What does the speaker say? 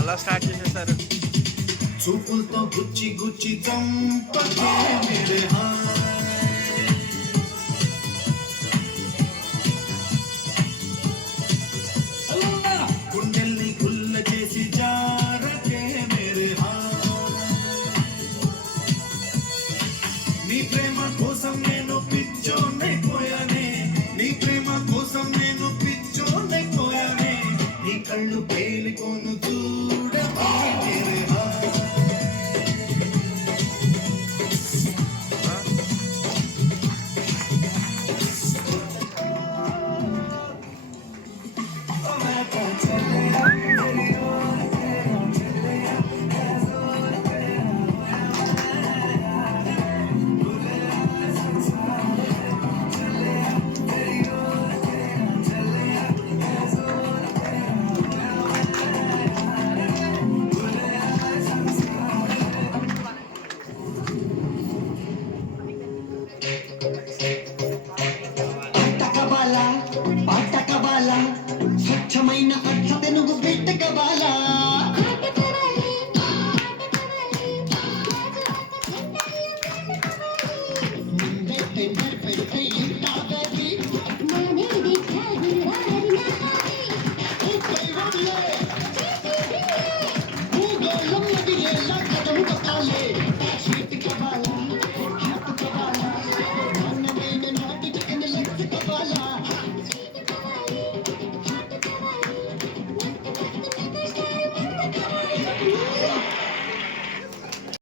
అలా స్టార్ట్ చేసేసారు. చూపులతో గుచ్చి గుచ్చి చంపకే మేరే గుండెల్ని గుల్ల చేసి జారకే మేరే నీ ప్రేమ కోసం నేను పిచ్చోనైపోయానే, నీ ప్రేమ కోసం నేను పిచ్చోనైపోయానే, నీ కళ్ళు పేలికోను చూడకే మేరే స్వచ్ఛమైన అక్షత నువ్వు పెట్టకవాలా ముందే